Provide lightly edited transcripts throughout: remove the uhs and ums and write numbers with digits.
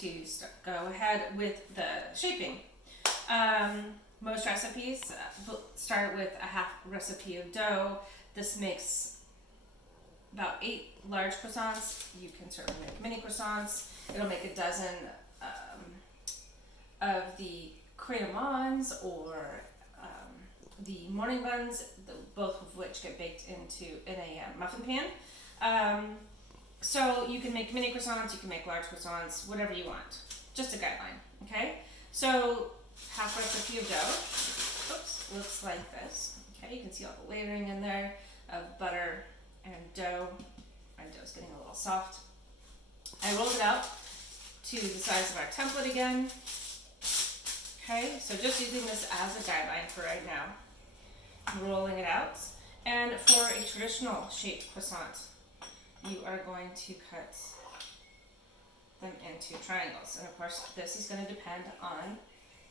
to go ahead with the shaping. Most recipes start with a half recipe of dough. This makes about 8 large croissants. You can certainly make mini croissants. It'll make a dozen of the Croissants or the morning buns, both of which get baked in a muffin pan. So you can make mini croissants, you can make large croissants, whatever you want. Just a guideline, okay? So half recipe of dough, looks like this. Okay, you can see all the layering in there of butter and dough. My dough's getting a little soft. I rolled it out to the size of our template again. Okay, so just using this as a guideline for right now. Rolling it out. And for a traditional shaped croissant, you are going to cut them into triangles. And of course, this is going to depend on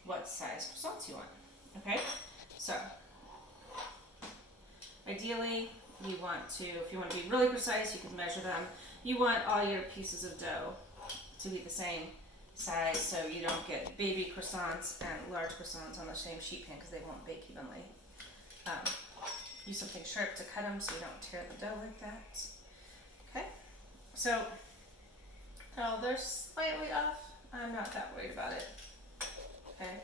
what size croissants you want. Okay, so ideally, you want to, if you want to be really precise, you can measure them. You want all your pieces of dough to be the same size so you don't get baby croissants and large croissants on the same sheet pan because they won't bake evenly. Use something sharp to cut them so you don't tear the dough like that. Okay, so they're slightly off. I'm not that worried about it. Okay.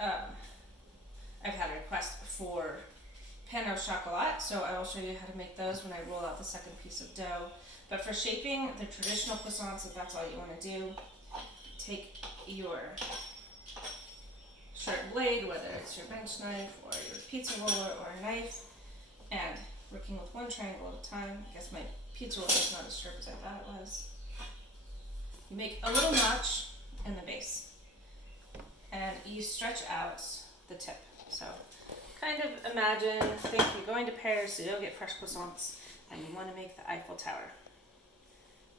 I've had a request for pain au chocolat, so I will show you how to make those when I roll out the second piece of dough. But for shaping the traditional croissants, if that's all you want to do, take your sharp blade, whether it's your bench knife or your pizza roller or a knife, and working with one triangle at a time. I guess my pizza roller is not as sharp as I thought it was. You make a little notch in the base, and you stretch out the tip. So kind of think you're going to Paris, so you'll get fresh croissants, and you want to make the Eiffel Tower.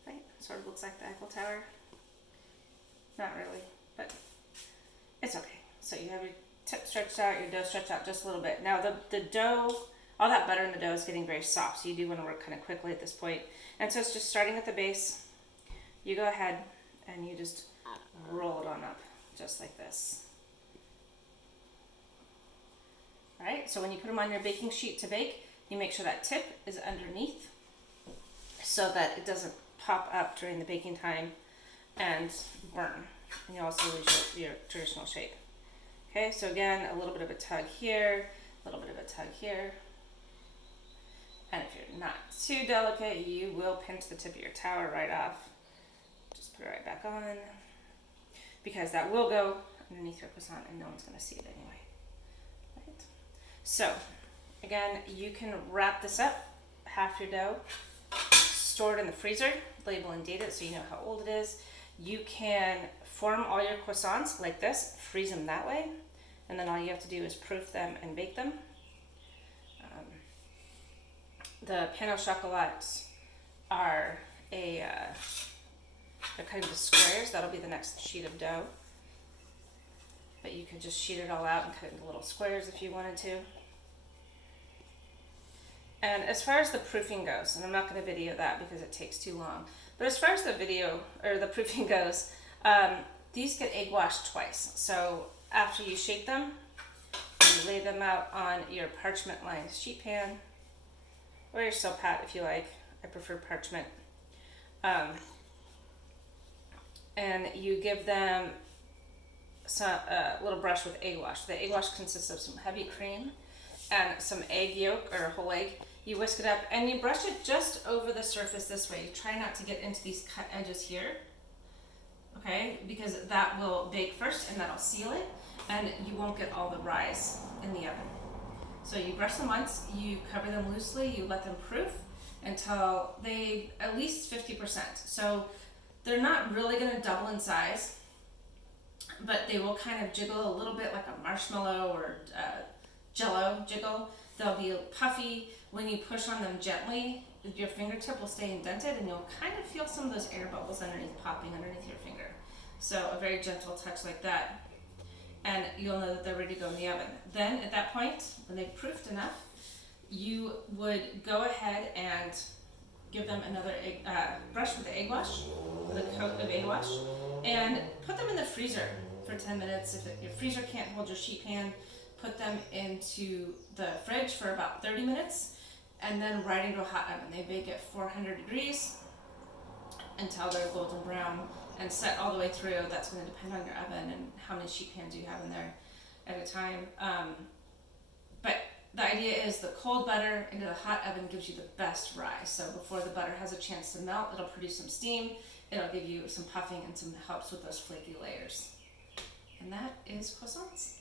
Right? Sort of looks like the Eiffel Tower. Not really, but it's okay. So you have your tip stretched out, your dough stretched out just a little bit. Now the dough, all that butter in the dough is getting very soft, so you do want to work kind of quickly at this point. And so it's just starting at the base. You go ahead and you just roll it on up, just like this. All right, so when you put them on your baking sheet to bake, you make sure that tip is underneath so that it doesn't pop up during the baking time and burn. And you also lose your traditional shape. Okay, so again, a little bit of a tug here, a little bit of a tug here. And if you're not too delicate, you will pinch the tip of your tower right off. Just put it right back on, because that will go underneath your croissant and no one's going to see it anyway. Right? So, again, you can wrap this up, half your dough, store it in the freezer, label and date it so you know how old it is. You can form all your croissants like this, freeze them that way, and then all you have to do is proof them and bake them. The pain au chocolat are they're kind of the squares. That'll be the next sheet of dough. But you could just sheet it all out and cut it into little squares if you wanted to. And as far as the proofing goes, and I'm not going to video that because it takes too long, but as far as the video or the proofing goes, these get egg washed twice. So after you shape them, you lay them out on your parchment lined sheet pan, or your soap pat if you like. I prefer parchment. And you give them a little brush with egg wash. The egg wash consists of some heavy cream and some egg yolk or a whole egg. You whisk it up and you brush it just over the surface this way. Try not to get into these cut edges here, okay? Because that will bake first and that'll seal it, and you won't get all the rise in the oven. So you brush them once, you cover them loosely, you let them proof until they at least 50%. So they're not really going to double in size, but they will kind of jiggle a little bit like a marshmallow or Jello jiggle. They'll be puffy. When you push on them gently, your fingertip will stay indented and you'll kind of feel some of those air bubbles underneath popping underneath your finger. So a very gentle touch like that, and you'll know that they're ready to go in the oven. Then at that point, when they've proofed enough, you would go ahead and give them another brush with the egg wash, with a coat of egg wash, and put them in the freezer for 10 minutes. If your freezer can't hold your sheet pan, put them into the fridge for about 30 minutes, and then right into a hot oven. They bake at 400 degrees until they're golden brown and set all the way through. That's going to depend on your oven and how many sheet pans you have in there at a time. But the idea is the cold butter into the hot oven gives you the best rise. So before the butter has a chance to melt, it'll produce some steam. It'll give you some puffing and some helps with those flaky layers. And that is croissants.